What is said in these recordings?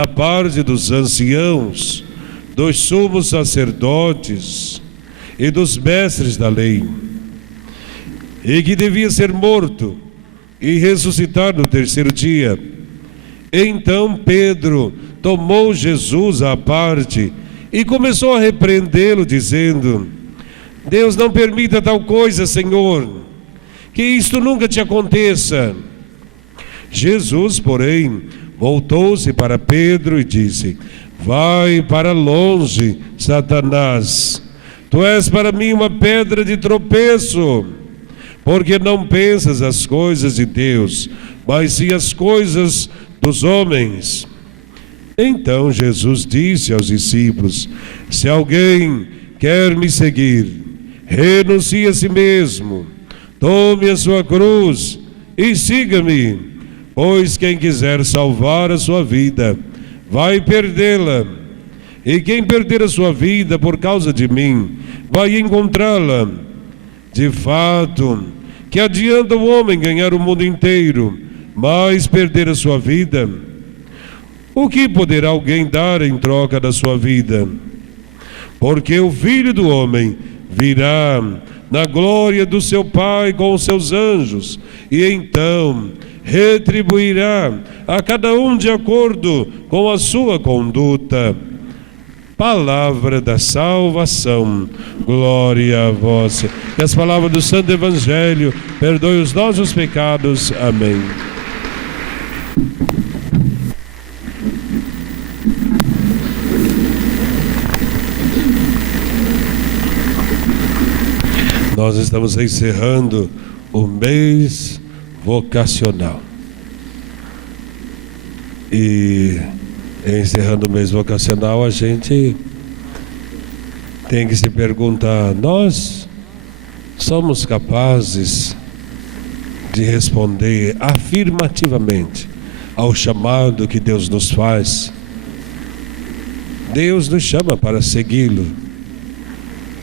a parte dos anciãos, dos sumos sacerdotes e dos mestres da lei, e que devia ser morto e ressuscitar no terceiro dia. Então Pedro tomou Jesus à parte e começou a repreendê-lo, dizendo: Deus não permita tal coisa, Senhor, que isto nunca te aconteça. Jesus, porém, voltou-se para Pedro e disse: Vai para longe, Satanás, tu és para mim uma pedra de tropeço, porque não pensas as coisas de Deus, mas sim as coisas dos homens. Então Jesus disse aos discípulos: Se alguém quer me seguir, renuncie a si mesmo, tome a sua cruz e siga-me. Pois quem quiser salvar a sua vida, vai perdê-la. E quem perder a sua vida por causa de mim, vai encontrá-la. De fato, que adianta o homem ganhar o mundo inteiro, mas perder a sua vida? O que poderá alguém dar em troca da sua vida? Porque o Filho do Homem virá na glória do seu Pai com os seus anjos, e então retribuirá a cada um de acordo com a sua conduta. Palavra da salvação. Glória a vós. Que as palavras do Santo Evangelho perdoem os nossos pecados. Amém. Nós estamos encerrando o mês vocacional. E encerrando o mês vocacional, a gente tem que se perguntar: nós somos capazes de responder afirmativamente ao chamado que Deus nos faz? Deus nos chama para segui-lo.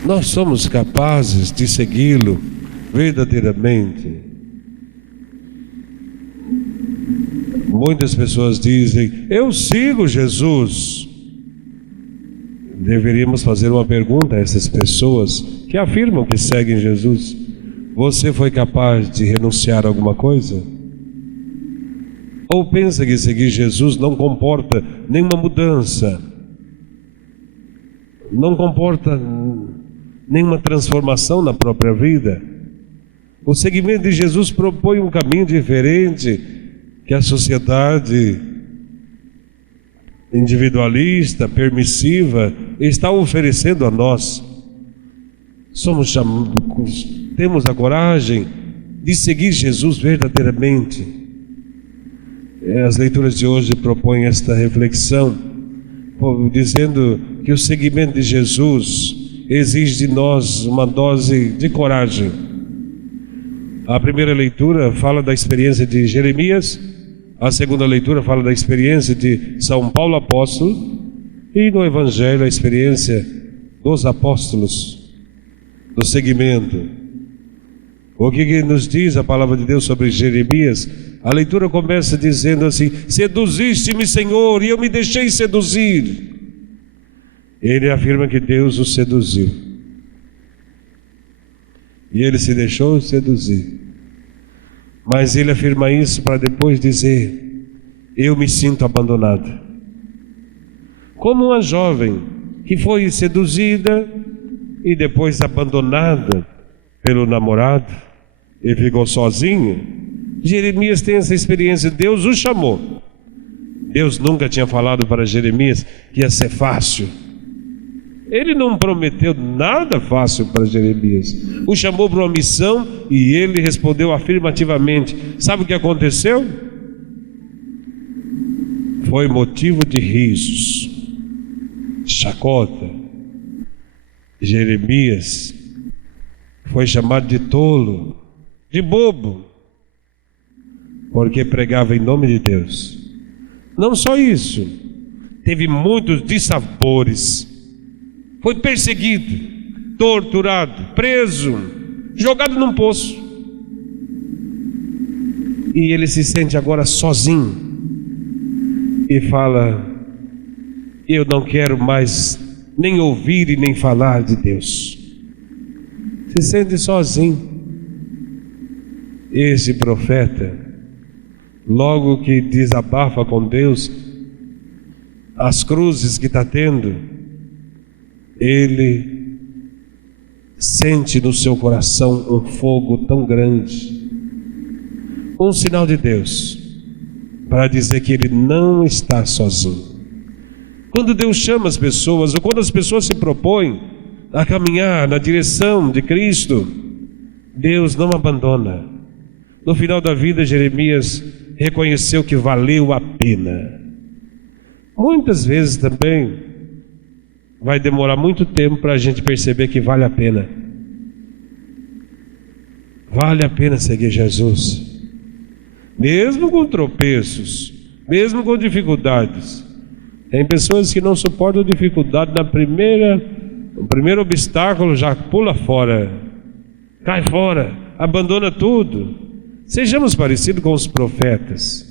Nós somos capazes de segui-lo verdadeiramente? Muitas pessoas dizem: eu sigo Jesus. Deveríamos fazer uma pergunta a essas pessoas que afirmam que seguem Jesus: você foi capaz de renunciar a alguma coisa? Ou pensa que seguir Jesus não comporta nenhuma mudança, não comporta nenhuma transformação na própria vida? O seguimento de Jesus propõe um caminho diferente que a sociedade individualista, permissiva, está oferecendo a nós. Temos a coragem de seguir Jesus verdadeiramente? As leituras de hoje propõem esta reflexão, dizendo que o seguimento de Jesus exige de nós uma dose de coragem. A primeira leitura fala da experiência de Jeremias, a segunda leitura fala da experiência de São Paulo apóstolo, e no Evangelho a experiência dos apóstolos, do seguimento. O que nos diz a palavra de Deus sobre Jeremias? A leitura começa dizendo assim: seduziste-me, Senhor, e eu me deixei seduzir. Ele afirma que Deus o seduziu, e ele se deixou seduzir. Mas ele afirma isso para depois dizer: eu me sinto abandonado. Como uma jovem que foi seduzida e depois abandonada pelo namorado e ficou sozinha. Jeremias tem essa experiência. Deus o chamou. Deus nunca tinha falado para Jeremias que ia ser fácil. Ele não prometeu nada fácil para Jeremias. O chamou para uma missão e ele respondeu afirmativamente. Sabe o que aconteceu? Foi motivo de risos, chacota. Jeremias foi chamado de tolo, de bobo, porque pregava em nome de Deus. Não só isso, teve muitos dissabores. Foi perseguido, torturado, preso, jogado num poço. E ele se sente agora sozinho e fala: eu não quero mais nem ouvir e nem falar de Deus. Se sente sozinho. Esse profeta, logo que desabafa com Deus as cruzes que está tendo, ele sente no seu coração um fogo tão grande, um sinal de Deus para dizer que ele não está sozinho. Quando Deus chama as pessoas, ou quando as pessoas se propõem a caminhar na direção de Cristo, Deus não abandona. No final da vida, Jeremias reconheceu que valeu a pena. Muitas vezes também vai demorar muito tempo para a gente perceber que vale a pena. Vale a pena seguir Jesus, mesmo com tropeços, mesmo com dificuldades. Tem pessoas que não suportam dificuldade no primeiro obstáculo, já pula fora, cai fora, abandona tudo. Sejamos parecidos com os profetas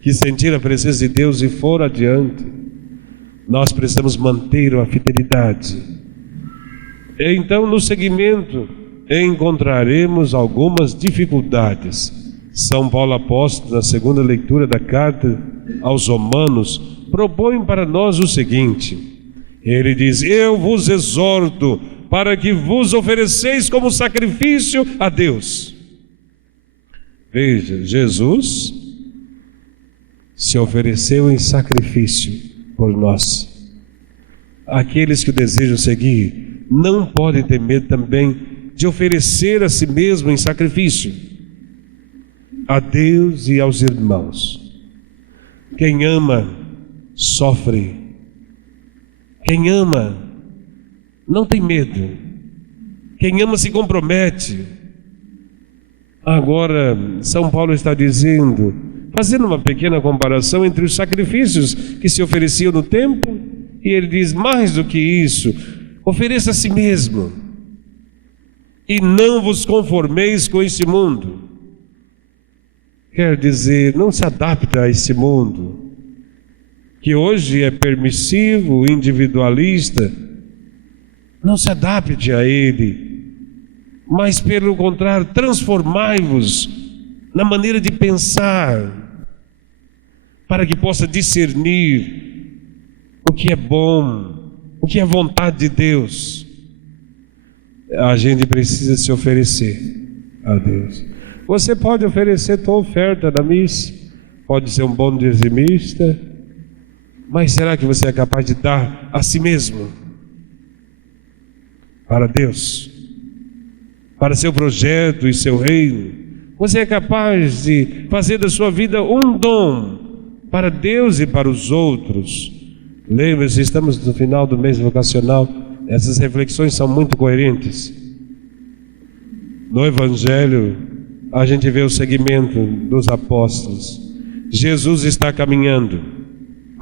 que sentiram a presença de Deus e foram adiante. Nós precisamos manter a fidelidade. Então, no seguimento, encontraremos algumas dificuldades. São Paulo apóstolo, na segunda leitura da carta aos Romanos, propõe para nós o seguinte: ele diz: eu vos exorto para que vos ofereceis como sacrifício a Deus. Veja, Jesus se ofereceu em sacrifício por nós. Aqueles que o desejam seguir não podem ter medo também de oferecer a si mesmo em sacrifício a Deus e aos irmãos. Quem ama sofre. Quem ama não tem medo. Quem ama se compromete. Agora, São Paulo está dizendo, fazendo uma pequena comparação entre os sacrifícios que se ofereciam no templo, e ele diz: mais do que isso, ofereça a si mesmo, e não vos conformeis com esse mundo. Quer dizer, não se adapta a esse mundo, que hoje é permissivo, individualista. Não se adapte a ele, mas pelo contrário, transformai-vos na maneira de pensar, para que possa discernir o que é bom, o que é vontade de Deus. A gente precisa se oferecer a Deus. Você pode oferecer tua oferta na missa, pode ser um bom dizimista, mas será que você é capaz de dar a si mesmo para Deus, para seu projeto e seu reino? Você é capaz de fazer da sua vida um dom para Deus e para os outros? Lembre-se, estamos no final do mês vocacional. Essas reflexões são muito coerentes. No Evangelho, a gente vê o segmento dos apóstolos. Jesus está caminhando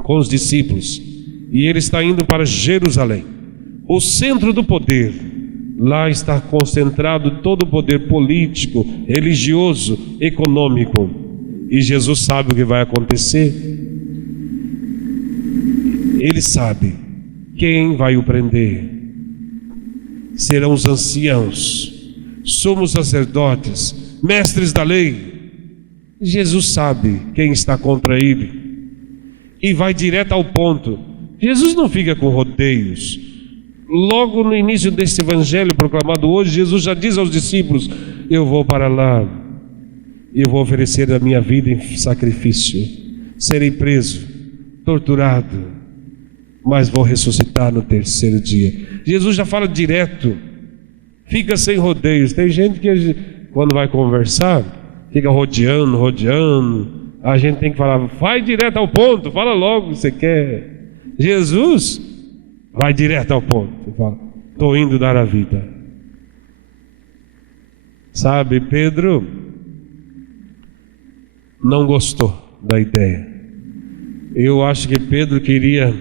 com os discípulos e ele está indo para Jerusalém, o centro do poder. Lá está concentrado todo o poder político, religioso, econômico. E Jesus sabe o que vai acontecer. Ele sabe quem vai o prender. Serão os anciãos, sumos sacerdotes, mestres da lei. Jesus sabe quem está contra ele e vai direto ao ponto. Jesus não fica com rodeios. Logo no início desse evangelho proclamado hoje, Jesus já diz aos discípulos: eu vou para lá, eu vou oferecer a minha vida em sacrifício, serei preso, torturado, mas vou ressuscitar no terceiro dia. Jesus já fala direto, fica sem rodeios. Tem gente que quando vai conversar fica rodeando. A gente tem que falar: vai direto ao ponto, fala logo o que você quer. Jesus vai direto ao ponto, fala: estou indo dar a vida. Sabe, Pedro não gostou da ideia. Eu acho que Pedro queria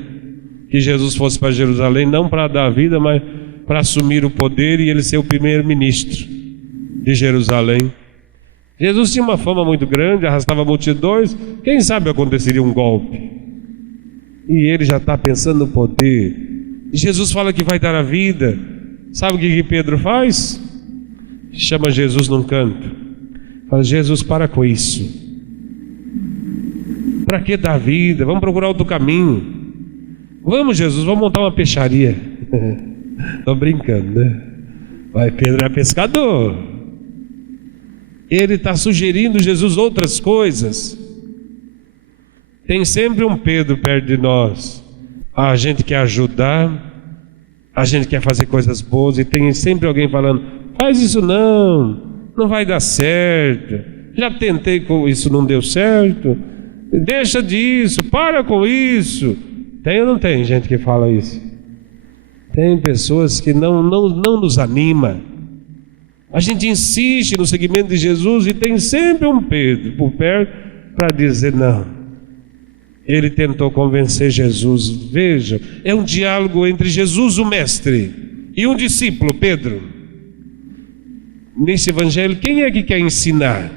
que Jesus fosse para Jerusalém, não para dar a vida, mas para assumir o poder e ele ser o primeiro-ministro de Jerusalém. Jesus tinha uma fama muito grande, arrastava multidões. Quem sabe aconteceria um golpe? e ele já está pensando no poder. E Jesus fala que vai dar a vida. Sabe o que Pedro faz? Chama Jesus num canto. Fala: Jesus, para com isso. Para que dar vida? Vamos procurar outro caminho. Vamos, Jesus, vamos montar uma peixaria. Estou brincando, né? Mas Pedro é pescador. Ele está sugerindo Jesus outras coisas. Tem sempre um Pedro perto de nós. A gente quer ajudar, a gente quer fazer coisas boas, e tem sempre alguém falando: faz isso não, não vai dar certo, já tentei com isso, não deu certo, deixa disso, para com isso. Tem ou não tem gente que fala isso? Tem pessoas que não nos anima. A gente insiste no seguimento de Jesus e tem sempre um Pedro por perto para dizer não. Ele tentou convencer Jesus. Veja, é um diálogo entre Jesus, o mestre, e um discípulo, Pedro. Nesse evangelho, quem é que quer ensinar?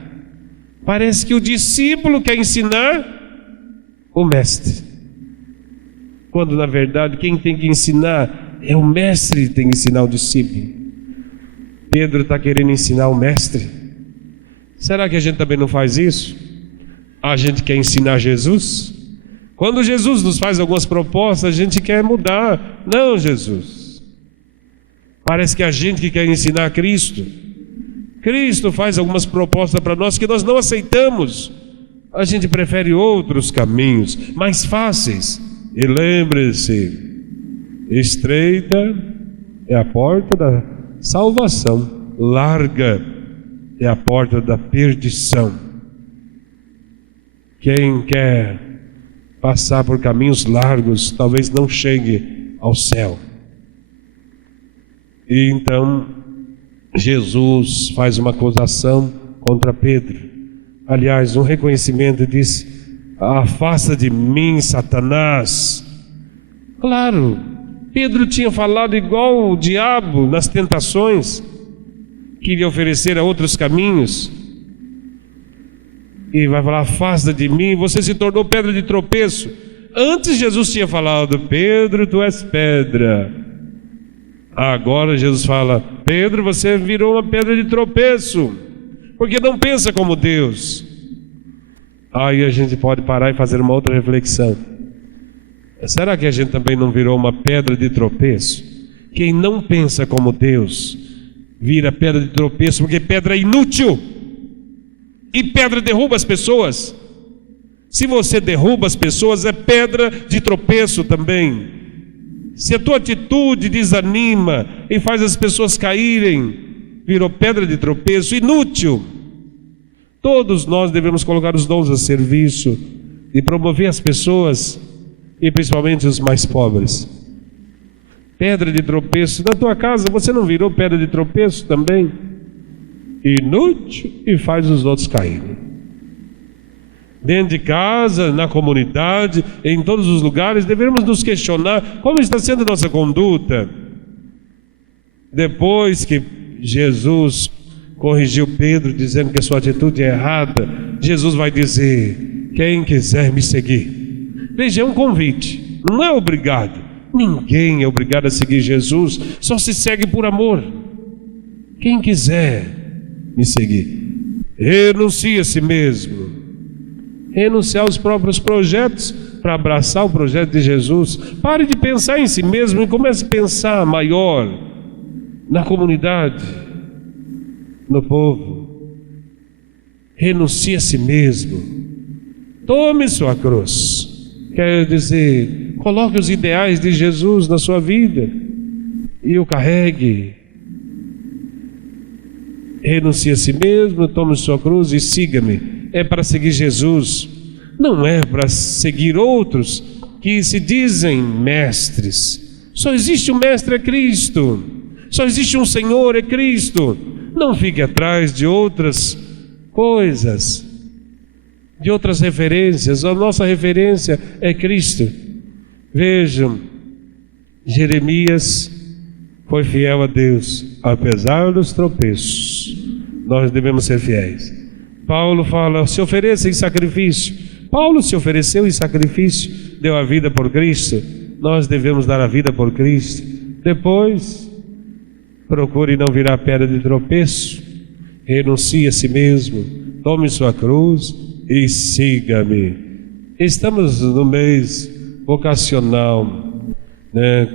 Parece que o discípulo quer ensinar o mestre, quando na verdade quem tem que ensinar é o mestre, que tem que ensinar o discípulo. Pedro está querendo ensinar o mestre. Será que a gente também não faz isso? A gente quer ensinar Jesus. Quando Jesus nos faz algumas propostas, a gente quer mudar. Não, Jesus. Parece que a gente que quer ensinar Cristo. Cristo faz algumas propostas para nós que nós não aceitamos. A gente prefere outros caminhos mais fáceis. E lembre-se, estreita é a porta da salvação, larga é a porta da perdição. Quem quer passar por caminhos largos talvez não chegue ao céu. E então Jesus faz uma acusação contra Pedro. Aliás, um reconhecimento, diz: afasta de mim, Satanás. Claro, Pedro tinha falado igual o diabo nas tentações, queria oferecer a outros caminhos. E vai falar: afasta de mim, você se tornou pedra de tropeço. Antes Jesus tinha falado: Pedro, tu és pedra. Agora Jesus fala: Pedro, você virou uma pedra de tropeço, porque não pensa como Deus. Aí a gente pode parar e fazer uma outra reflexão. Será que a gente também não virou uma pedra de tropeço? Quem não pensa como Deus vira pedra de tropeço, porque pedra é inútil. E pedra derruba as pessoas. Se você derruba as pessoas, é pedra de tropeço também. Se a tua atitude desanima e faz as pessoas caírem, virou pedra de tropeço, inútil. Todos nós devemos colocar os dons a serviço e promover as pessoas, e principalmente os mais pobres. Pedra de tropeço. Na tua casa você não virou pedra de tropeço também? Inútil e faz os outros caírem. Dentro de casa, na comunidade, em todos os lugares, devemos nos questionar como está sendo nossa conduta. Depois que Jesus corrigiu Pedro, dizendo que a sua atitude é errada, Jesus vai dizer: quem quiser me seguir. Veja, é um convite, não é obrigado. Ninguém é obrigado a seguir Jesus, só se segue por amor. Quem quiser me seguir, renuncie a si mesmo, renunciar aos próprios projetos para abraçar o projeto de Jesus. Pare de pensar em si mesmo e comece a pensar maior, na comunidade, no povo. Renuncie a si mesmo, tome sua cruz, quer dizer, coloque os ideais de Jesus na sua vida e o carregue. Renuncie a si mesmo, tome sua cruz e siga-me. É para seguir Jesus, não é para seguir outros que se dizem mestres. Só existe um mestre, é Cristo. Só existe um Senhor, é Cristo. Não fique atrás de outras coisas, de outras referências. A nossa referência é Cristo. Vejam, Jeremias foi fiel a Deus, apesar dos tropeços. Nós devemos ser fiéis. Paulo fala: se ofereça em sacrifício. Paulo se ofereceu em sacrifício deu a vida por Cristo, nós devemos dar a vida por Cristo. Depois, procure não virar pedra de tropeço, renuncie a si mesmo, tome sua cruz e siga-me. Estamos no mês vocacional, né?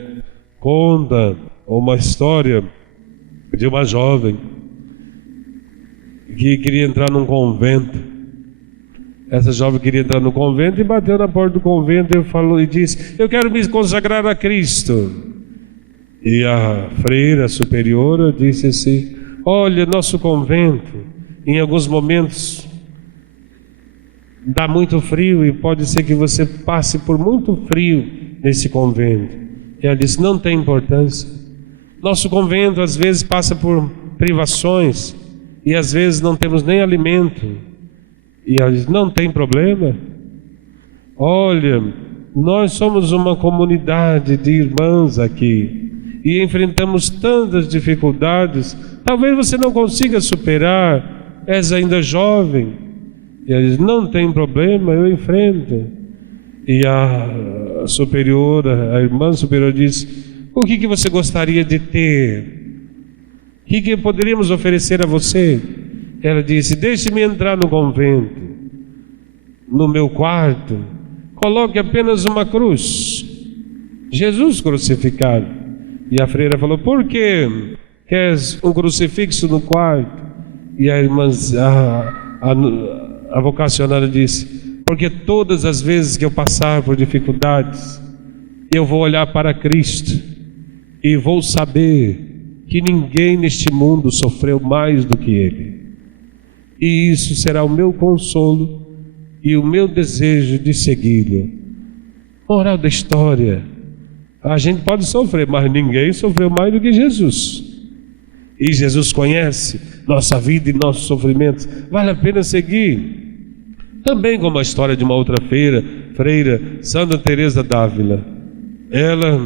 Conta uma história de uma jovem que queria entrar num convento. Essa jovem queria entrar no convento e bateu na porta do convento e disse: eu quero me consagrar a Cristo. E a freira superiora disse assim: olha, nosso convento em alguns momentos dá muito frio e pode ser que você passe por muito frio nesse convento. E ela disse: não tem importância, nosso convento às vezes passa por privações e às vezes não temos nem alimento. E ela disse: não tem problema, olha, nós somos uma comunidade de irmãs aqui e enfrentamos tantas dificuldades, talvez você não consiga superar, és ainda jovem. E ela diz: não tem problema, eu enfrento. E a superiora, a irmã superiora diz: o que você gostaria de ter? O que poderíamos oferecer a você? Ela disse: deixe-me entrar no convento, no meu quarto, coloque apenas uma cruz, Jesus crucificado. E a freira falou: por que queres um crucifixo no quarto? E a irmã, a vocacionada disse: porque todas as vezes que eu passar por dificuldades, eu vou olhar para Cristo e vou saber que ninguém neste mundo sofreu mais do que Ele. E isso será o meu consolo e o meu desejo de segui-lo. Moral da história: a gente pode sofrer, mas ninguém sofreu mais do que Jesus. E Jesus conhece nossa vida e nossos sofrimentos. Vale a pena seguir. Também como a história de uma outra freira, Santa Teresa d'Ávila. Ela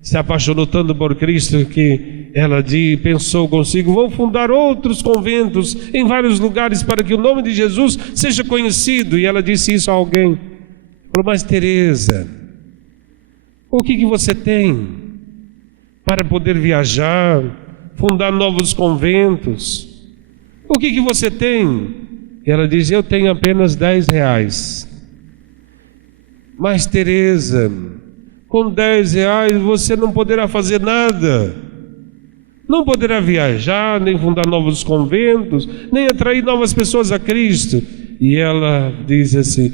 se apaixonou tanto por Cristo que ela pensou consigo: vou fundar outros conventos em vários lugares para que o nome de Jesus seja conhecido. E ela disse isso a alguém. Falou: mas Teresa, o que você tem para poder viajar, fundar novos conventos? O que você tem? E ela diz: eu tenho apenas 10 reais. Mas Teresa, com 10 reais você não poderá fazer nada, não poderá viajar, nem fundar novos conventos, nem atrair novas pessoas a Cristo. E ela diz assim: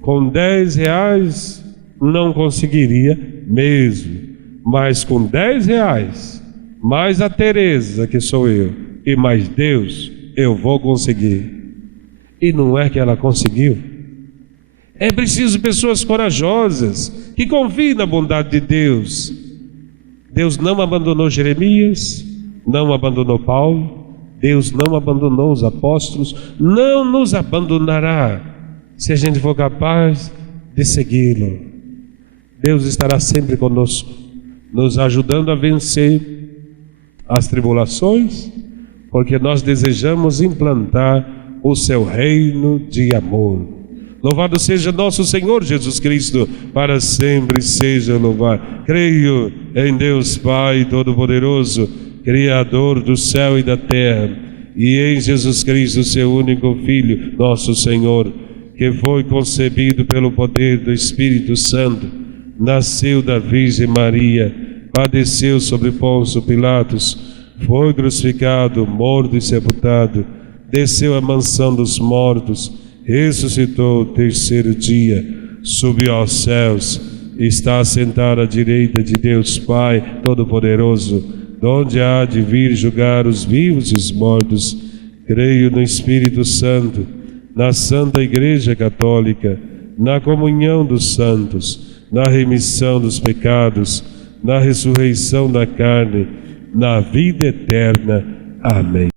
com 10 reais não conseguiria mesmo, mas com 10 reais, mais a Teresa, que sou eu, e mais Deus, eu vou conseguir. E não é que ela conseguiu. É preciso pessoas corajosas, que confiem na bondade de Deus. Deus não abandonou Jeremias, não abandonou Paulo, Deus não abandonou os apóstolos, não nos abandonará, se a gente for capaz de segui-lo. Deus estará sempre conosco, nos ajudando a vencer as tribulações, porque nós desejamos implantar o seu reino de amor. Louvado seja nosso Senhor Jesus Cristo, para sempre seja louvado. Creio em Deus Pai Todo-Poderoso, Criador do céu e da terra, e em Jesus Cristo, seu único Filho, nosso Senhor, que foi concebido pelo poder do Espírito Santo, nasceu da Virgem Maria, padeceu sobre Pôncio Pilatos, foi crucificado, morto e sepultado, desceu à mansão dos mortos, ressuscitou o terceiro dia, subiu aos céus, está assentado à direita de Deus Pai Todo-Poderoso, donde há de vir julgar os vivos e os mortos. Creio no Espírito Santo, na Santa Igreja Católica, na comunhão dos santos, na remissão dos pecados, na ressurreição da carne, na vida eterna. Amém.